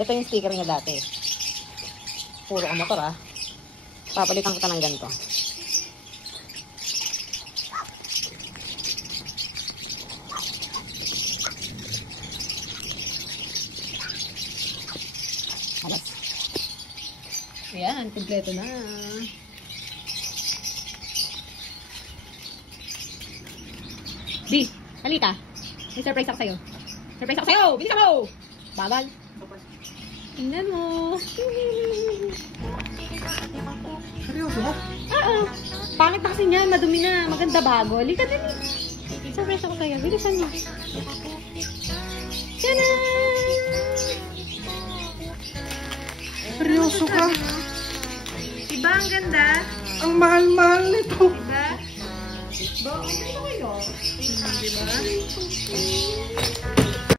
Ito yung sticker niya dati. Puro ka motor ah. Papalitan kita ng ganito. Alas. Ayan, kompleto na. Di, halika. May surprise ako sa'yo. Surprise ako sa'yo! Bilisan mo! Bagal. Tingnan mo. Seryoso ba? Oo. Pangit na kasi niyan. Madumi na. Maganda bago. Halika din. Surprise ako sa'yo. Bilisan mo. Tadaan! Seryoso ka? Diba ang ganda? Ang mahal-mahal nito. Diba? Ba, ang ganda kayo. Diba?